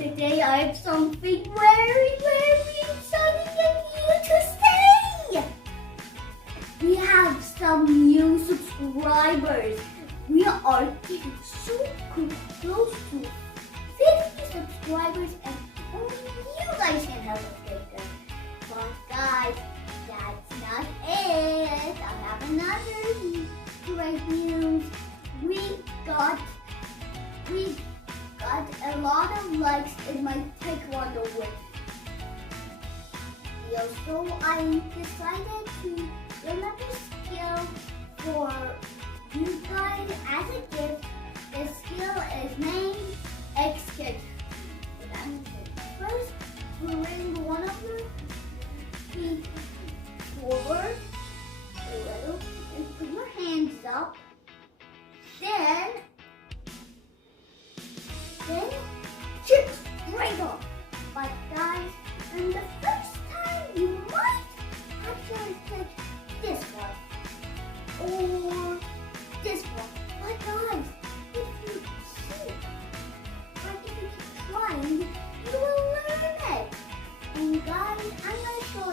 Today I have something very exciting for you to say. We have some new subscribers. We are getting so close to 50 subscribers and only you guys can help us get there. But guys, that's not it. I have another great news. We got a lot of likes in my taekwondo video, so I decided to learn a skill for you guys as a gift. The skill is named X-Kick. First, bring one of your feet forward a little and put your hands up. Then chip straight off. But guys, and the first time you might actually take this one or this one. But guys, if you see, like if you keep trying, you will learn it. And guys, I'm gonna show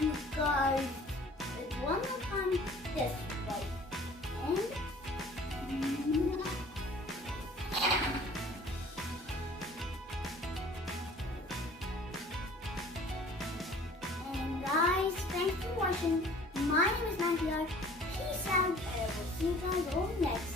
you guys one more time this way. And guys, thanks for watching. My name is Mahdyar. Peace out, and I will see you guys all next